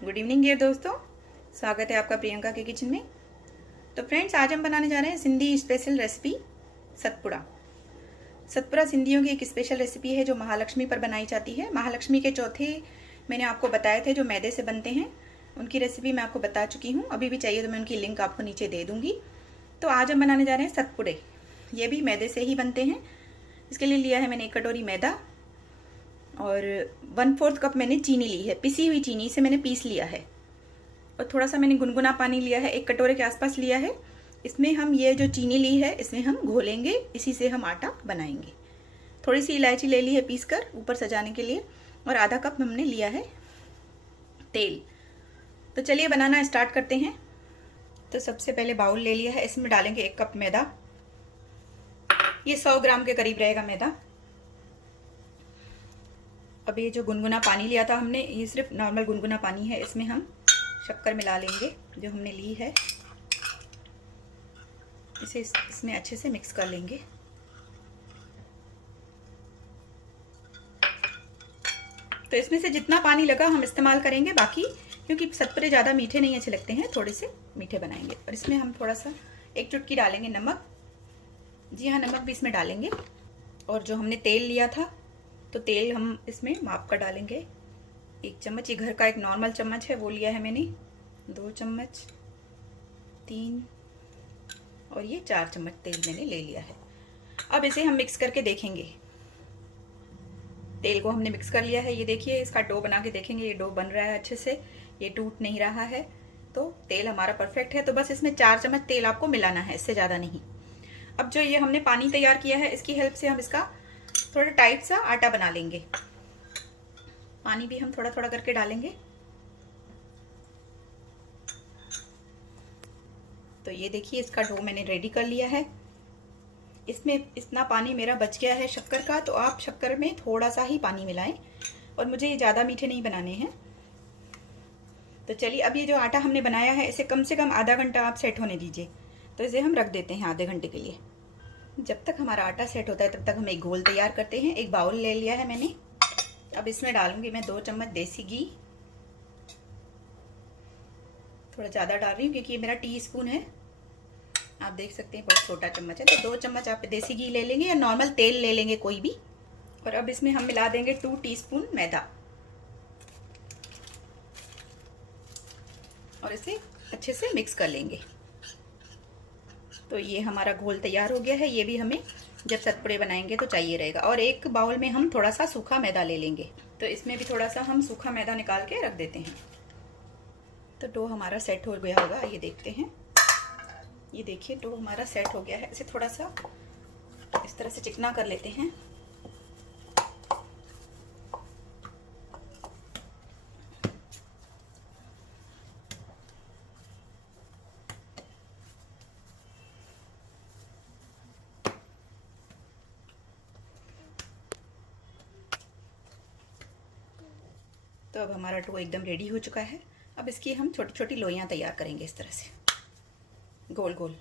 Good evening dear दोस्तों, स्वागत है आपका प्रियंका के किचन में। तो फ्रेंड्स, आज हम बनाने जा रहे हैं सिंधी स्पेशल रेसिपी सतपुड़ा। सतपुड़ा सिंधियों की एक स्पेशल रेसिपी है जो महालक्ष्मी पर बनाई जाती है। महालक्ष्मी के चौथे मैंने आपको बताए थे जो मैदे से बनते हैं, उनकी रेसिपी मैं आपको बता चुकी हूँ। अभी भी चाहिए तो मैं उनकी लिंक आपको नीचे दे दूँगी। तो आज हम बनाने जा रहे हैं सतपुड़े। ये भी मैदे से ही बनते हैं। इसके लिए लिया है मैंने 1 कटोरी मैदा और 1/4 कप मैंने चीनी ली है, पिसी हुई चीनी से मैंने पीस लिया है। और थोड़ा सा मैंने गुनगुना पानी लिया है, 1 कटोरे के आसपास लिया है। इसमें हम ये जो चीनी ली है इसमें हम घोलेंगे, इसी से हम आटा बनाएंगे। थोड़ी सी इलायची ले ली है पीस कर ऊपर सजाने के लिए, और आधा कप हमने लिया है तेल। तो चलिए बनाना स्टार्ट करते हैं। तो सबसे पहले बाउल ले लिया है, इसमें डालेंगे 1 कप मैदा। ये 100 ग्राम के करीब रहेगा मैदा। अब ये जो गुनगुना पानी लिया था हमने, ये सिर्फ नॉर्मल गुनगुना पानी है। इसमें हम शक्कर मिला लेंगे जो हमने ली है, इसे इसमें अच्छे से मिक्स कर लेंगे। तो इसमें से जितना पानी लगा हम इस्तेमाल करेंगे, बाकी क्योंकि सतपुड़े ज़्यादा मीठे नहीं अच्छे लगते हैं, थोड़े से मीठे बनाएंगे। और इसमें हम थोड़ा सा 1 चुटकी डालेंगे नमक। जी हाँ, नमक भी इसमें डालेंगे। और जो हमने तेल लिया था, तो तेल हम इसमें माप कर डालेंगे। 1 चम्मच, ये घर का एक नॉर्मल चम्मच है वो लिया है मैंने। 2 चम्मच, 3 और ये 4 चम्मच तेल मैंने ले लिया है। अब इसे हम मिक्स करके देखेंगे। तेल को हमने मिक्स कर लिया है। ये देखिए, इसका डो बना के देखेंगे। ये डो बन रहा है अच्छे से, ये टूट नहीं रहा है। तो तेल हमारा परफेक्ट है। तो बस इसमें 4 चम्मच तेल आपको मिलाना है, इससे ज़्यादा नहीं। अब जो ये हमने पानी तैयार किया है, इसकी हेल्प से हम इसका थोड़ा टाइट सा आटा बना लेंगे। पानी भी हम थोड़ा थोड़ा करके डालेंगे। तो ये देखिए, इसका डो मैंने रेडी कर लिया है। इसमें इतना पानी मेरा बच गया है शक्कर का, तो आप शक्कर में थोड़ा सा ही पानी मिलाएं। और मुझे ये ज़्यादा मीठे नहीं बनाने हैं। तो चलिए, अब ये जो आटा हमने बनाया है, इसे कम से कम आधा घंटा आप सेट होने दीजिए। तो इसे हम रख देते हैं आधे घंटे के लिए। जब तक हमारा आटा सेट होता है तब तक हम एक घोल तैयार करते हैं। एक बाउल ले लिया है मैंने। अब इसमें डालूंगी मैं 2 चम्मच देसी घी। थोड़ा ज़्यादा डाल रही हूँ क्योंकि ये मेरा टीस्पून है, आप देख सकते हैं बहुत छोटा चम्मच है। तो 2 चम्मच आप देसी घी ले लेंगे या नॉर्मल तेल ले लेंगे कोई भी। और अब इसमें हम मिला देंगे 2 टीस्पून मैदा और इसे अच्छे से मिक्स कर लेंगे। तो ये हमारा घोल तैयार हो गया है। ये भी हमें जब सतपुड़े बनाएंगे तो चाहिए रहेगा। और एक बाउल में हम थोड़ा सा सूखा मैदा ले लेंगे। तो इसमें भी थोड़ा सा हम सूखा मैदा निकाल के रख देते हैं। तो डो हमारा सेट हो गया होगा, ये देखते हैं। ये देखिए, डो हमारा सेट हो गया है। इसे थोड़ा सा इस तरह से चिकना कर लेते हैं। तो अब हमारा डो एकदम रेडी हो चुका है। अब इसकी हम छोटी छोटी लोइयां तैयार करेंगे, इस तरह से गोल गोल।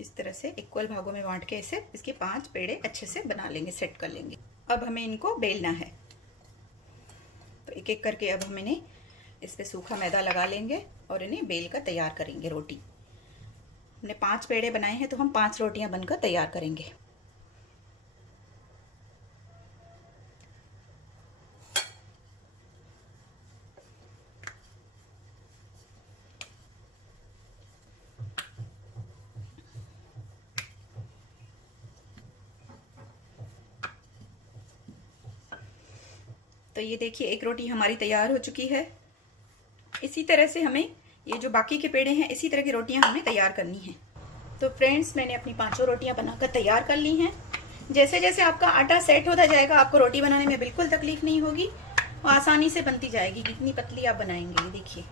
इस तरह से इक्वल भागों में बांट के इसे इसके 5 पेड़े अच्छे से बना लेंगे, सेट कर लेंगे। अब हमें इनको बेलना है। तो एक एक करके अब हम इन्हें इस पे सूखा मैदा लगा लेंगे और इन्हें बेल कर तैयार करेंगे रोटी। हमने 5 पेड़े बनाए हैं, तो हम 5 रोटियां बनकर तैयार करेंगे। तो ये देखिए, एक रोटी हमारी तैयार हो चुकी है। इसी तरह से हमें ये जो बाकी के पेड़े हैं, इसी तरह की रोटियां हमें तैयार करनी हैं। तो फ्रेंड्स, मैंने अपनी 5 रोटियां बनाकर तैयार कर ली हैं। जैसे जैसे आपका आटा सेट होता जाएगा, आपको रोटी बनाने में बिल्कुल तकलीफ नहीं होगी, आसानी से बनती जाएगी। कितनी पतली आप बनाएंगे, ये देखिए।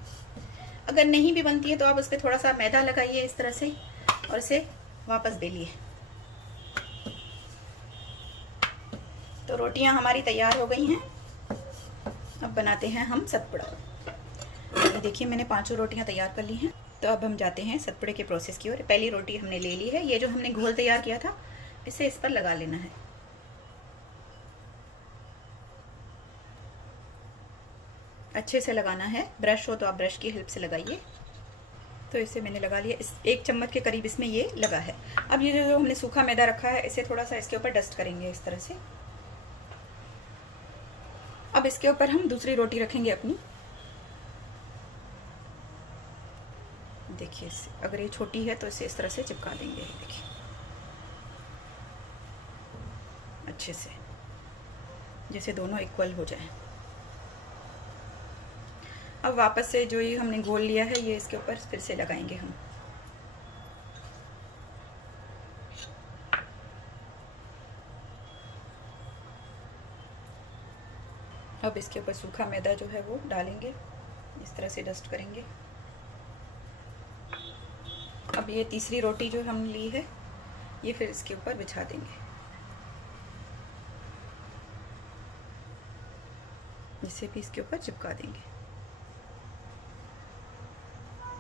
अगर नहीं भी बनती है तो आप उस पर थोड़ा सा मैदा लगाइए इस तरह से, और इसे वापस बेलिए। तो रोटियां हमारी तैयार हो गई हैं। अब बनाते हैं हम सतपुड़ा। देखिए, मैंने 5 रोटियां तैयार कर ली हैं। तो अब हम जाते हैं सतपुड़े के प्रोसेस की ओर। पहली रोटी हमने ले ली है। ये जो हमने घोल तैयार किया था इसे इस पर लगा लेना है। अच्छे से लगाना है। ब्रश हो तो आप ब्रश की हेल्प से लगाइए। तो इसे मैंने लगा लिया। इस 1 चम्मच के करीब इसमें ये लगा है। अब ये जो हमने सूखा मैदा रखा है इसे थोड़ा सा इसके ऊपर डस्ट करेंगे इस तरह से। अब इसके ऊपर हम दूसरी रोटी रखेंगे अपनी। देखिए, अगर ये छोटी है तो इसे इस तरह से चिपका देंगे। देखिए अच्छे से, जैसे दोनों इक्वल हो जाए। अब वापस से जो ये हमने घोल लिया है ये इसके ऊपर फिर से लगाएंगे हम। अब इसके ऊपर सूखा मैदा जो है वो डालेंगे, इस तरह से डस्ट करेंगे। अब ये तीसरी रोटी जो हम ली है ये फिर इसके ऊपर बिछा देंगे, इसे भी इसके ऊपर चिपका देंगे।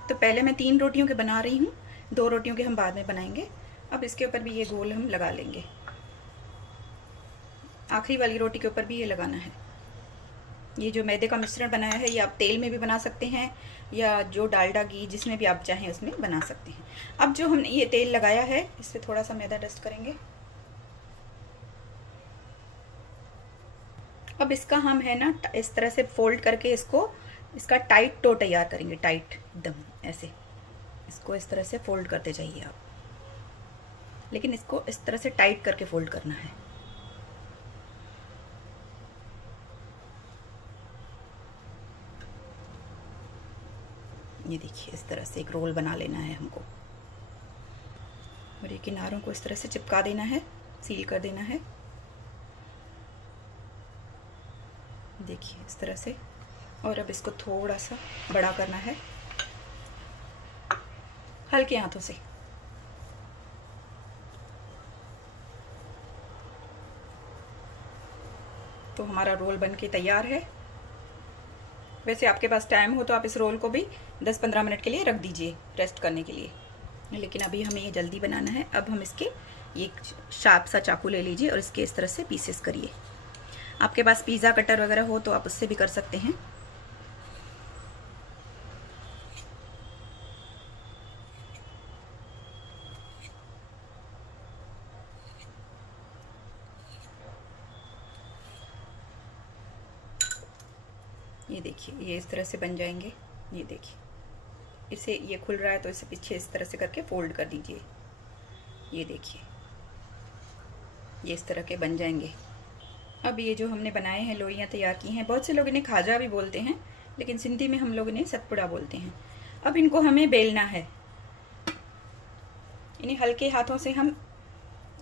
तो पहले मैं 3 रोटियों के बना रही हूँ, 2 रोटियों के हम बाद में बनाएंगे। अब इसके ऊपर भी ये गोल हम लगा लेंगे। आखिरी वाली रोटी के ऊपर भी ये लगाना है। ये जो मैदे का मिश्रण बनाया है ये आप तेल में भी बना सकते हैं या जो डालडा घी जिसमें भी आप चाहें उसमें बना सकते हैं। अब जो हमने ये तेल लगाया है इस पर थोड़ा सा मैदा डस्ट करेंगे। अब इसका हम है ना इस तरह से फोल्ड करके इसका टाइट टो तैयार करेंगे। टाइट एकदम ऐसे इसको इस तरह से फोल्ड करते जाइए आप, लेकिन इसको इस तरह से टाइट करके फोल्ड करना है। ये देखिए इस तरह से एक रोल बना लेना है हमको और ये किनारों को इस तरह से चिपका देना है, सील कर देना है। देखिए इस तरह से। और अब इसको थोड़ा सा बड़ा करना है हल्के हाथों से। तो हमारा रोल बनके तैयार है। वैसे आपके पास टाइम हो तो आप इस रोल को भी 10-15 मिनट के लिए रख दीजिए रेस्ट करने के लिए, लेकिन अभी हमें ये जल्दी बनाना है। अब हम इसके एक शार्प सा चाकू ले लीजिए और इसके इस तरह से पीसेस करिए। आपके पास पिज़्ज़ा कटर वगैरह हो तो आप उससे भी कर सकते हैं। ये देखिए ये इस तरह से बन जाएंगे। ये देखिए इसे ये खुल रहा है तो इसे पीछे इस तरह से करके फोल्ड कर दीजिए। ये देखिए ये इस तरह के बन जाएंगे। अब ये जो हमने बनाए हैं लोइयाँ तैयार की हैं, बहुत से लोग इन्हें खाजा भी बोलते हैं लेकिन सिंधी में हम लोग इन्हें सतपुड़ा बोलते हैं। अब इनको हमें बेलना है। इन्हें हल्के हाथों से हम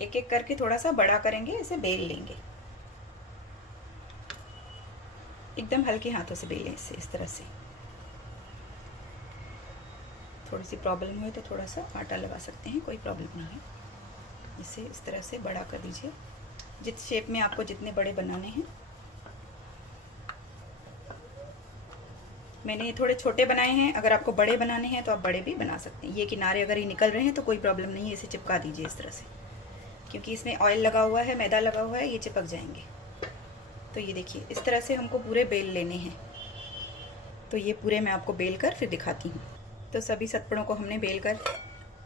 एक एक करके थोड़ा सा बड़ा करेंगे, इसे बेल लेंगे। एकदम हल्के हाथों से बेलें इसे इस तरह से। थोड़ी सी प्रॉब्लम हुई तो थोड़ा सा आटा लगा सकते हैं, कोई प्रॉब्लम नहीं है। इसे इस तरह से बड़ा कर दीजिए जिस शेप में आपको जितने बड़े बनाने हैं। मैंने ये थोड़े छोटे बनाए हैं, अगर आपको बड़े बनाने हैं तो आप बड़े भी बना सकते हैं। ये किनारे अगर ये निकल रहे हैं तो कोई प्रॉब्लम नहीं है, इसे चिपका दीजिए इस तरह से, क्योंकि इसमें ऑयल लगा हुआ है, मैदा लगा हुआ है, ये चिपक जाएंगे। तो ये देखिए इस तरह से हमको पूरे बेल लेने हैं। तो ये पूरे मैं आपको बेल कर फिर दिखाती हूँ। तो सभी सतपुड़ों को हमने बेल कर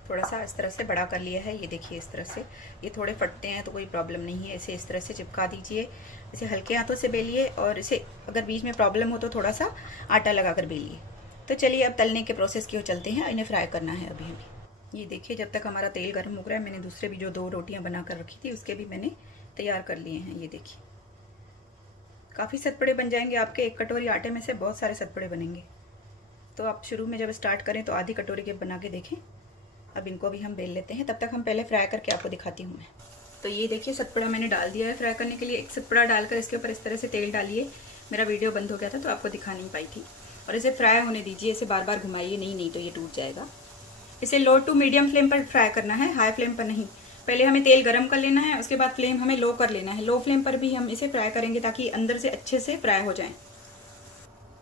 थोड़ा सा इस तरह से बड़ा कर लिया है। ये देखिए इस तरह से। ये थोड़े फटते हैं तो कोई प्रॉब्लम नहीं है, इसे इस तरह से चिपका दीजिए। इसे हल्के हाथों से बेलिए और इसे अगर बीच में प्रॉब्लम हो तो थोड़ा सा आटा लगा कर बेलिए। तो चलिए अब तलने के प्रोसेस की ओर चलते हैं। इन्हें फ्राई करना है अभी हमें। ये देखिए जब तक हमारा तेल गर्म हो रहा है, मैंने दूसरे भी जो 2 रोटियाँ बना कर रखी थी उसके भी मैंने तैयार कर लिए हैं। ये देखिए काफ़ी सतपुड़े बन जाएंगे आपके। 1 कटोरी आटे में से बहुत सारे सतपुड़े बनेंगे। तो आप शुरू में जब स्टार्ट करें तो आधी कटोरी के बना के देखें। अब इनको भी हम बेल लेते हैं, तब तक हम पहले फ्राई करके आपको दिखाती हूँ मैं। तो ये देखिए सतपुड़ा मैंने डाल दिया है फ्राई करने के लिए। 1 सतपुड़ा डालकर इसके ऊपर इस तरह से तेल डालिए। मेरा वीडियो बंद हो गया था तो आपको दिखा नहीं पाई थी। और इसे फ्राई होने दीजिए, इसे बार बार घुमाइए नहीं तो ये टूट जाएगा। इसे लो टू मीडियम फ्लेम पर फ्राई करना है, हाई फ्लेम पर नहीं। पहले हमें तेल गरम कर लेना है, उसके बाद फ्लेम हमें लो कर लेना है। लो फ्लेम पर भी हम इसे फ्राई करेंगे ताकि अंदर से अच्छे से फ्राई हो जाए।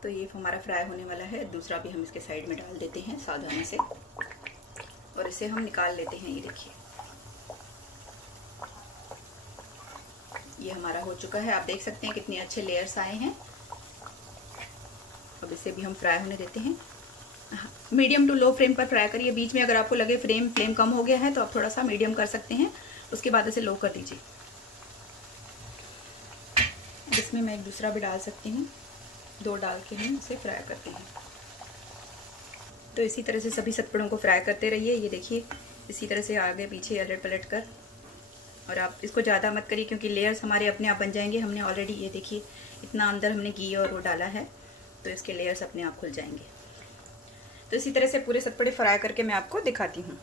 तो ये हमारा फ्राई होने वाला है। दूसरा भी हम इसके साइड में डाल देते हैं सावधानी से और इसे हम निकाल लेते हैं। ये देखिए ये हमारा हो चुका है। आप देख सकते हैं कितने अच्छे लेयर्स आए हैं। अब इसे भी हम फ्राई होने देते हैं। मीडियम टू लो फ्लेम पर फ्राई करिए। बीच में अगर आपको लगे फ्लेम कम हो गया है तो आप थोड़ा सा मीडियम कर सकते हैं, उसके बाद इसे लो कर दीजिए। इसमें मैं एक दूसरा भी डाल सकती हूँ, 2 डाल के हम इसे फ्राई करते हैं। तो इसी तरह से सभी सतपुड़ों को फ्राई करते रहिए। ये देखिए इसी तरह से आगे पीछे अलट पलट कर, और आप इसको ज़्यादा मत करिए क्योंकि लेयर्स हमारे अपने आप बन जाएंगे। हमने ऑलरेडी ये देखिए इतना अंदर हमने घी और वो डाला है तो इसके लेयर्स अपने आप खुल जाएंगे। तो इसी तरह से पूरे सतपुड़े फ्राई करके मैं आपको दिखाती हूँ।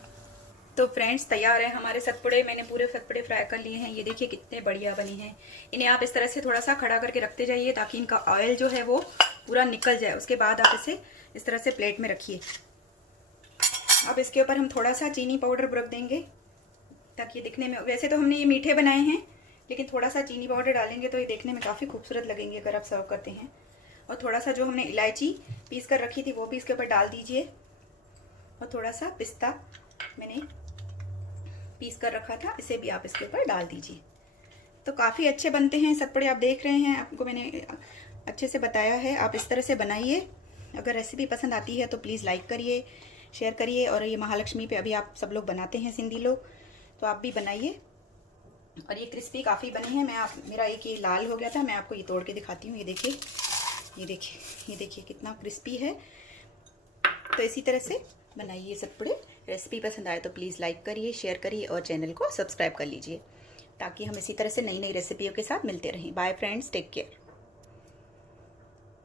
तो फ्रेंड्स तैयार है हमारे सतपुड़े। मैंने पूरे सतपुड़े फ्राई कर लिए हैं। ये देखिए कितने बढ़िया बने हैं। इन्हें आप इस तरह से थोड़ा सा खड़ा करके रखते जाइए ताकि इनका ऑयल जो है वो पूरा निकल जाए। उसके बाद आप इसे इस तरह से प्लेट में रखिए। अब इसके ऊपर हम थोड़ा सा चीनी पाउडर रख देंगे ताकि ये दिखने में, वैसे तो हमने ये मीठे बनाए हैं लेकिन थोड़ा सा चीनी पाउडर डालेंगे तो ये देखने में काफ़ी खूबसूरत लगेंगे अगर आप सर्व करते हैं। और थोड़ा सा जो हमने इलायची पीस कर रखी थी वो भी इसके ऊपर डाल दीजिए, और थोड़ा सा पिस्ता मैंने पीस कर रखा था इसे भी आप इसके ऊपर डाल दीजिए। तो काफ़ी अच्छे बनते हैं सतपुड़े। आप देख रहे हैं, आपको मैंने अच्छे से बताया है। आप इस तरह से बनाइए। अगर रेसिपी पसंद आती है तो प्लीज़ लाइक करिए, शेयर करिए। और ये महालक्ष्मी पे अभी आप सब लोग बनाते हैं सिंधी लोग, तो आप भी बनाइए। और ये क्रिस्पी काफ़ी बने हैं। मेरा एक ये लाल हो गया था, मैं आपको ये तोड़ के दिखाती हूँ। ये देखिए ये देखिए ये देखिए कितना क्रिस्पी है। तो इसी तरह से बनाइए सतपुड़े। रेसिपी पसंद आए तो प्लीज़ लाइक करिए, शेयर करिए और चैनल को सब्सक्राइब कर लीजिए ताकि हम इसी तरह से नई नई रेसिपियों के साथ मिलते रहें। Bye friends, take care.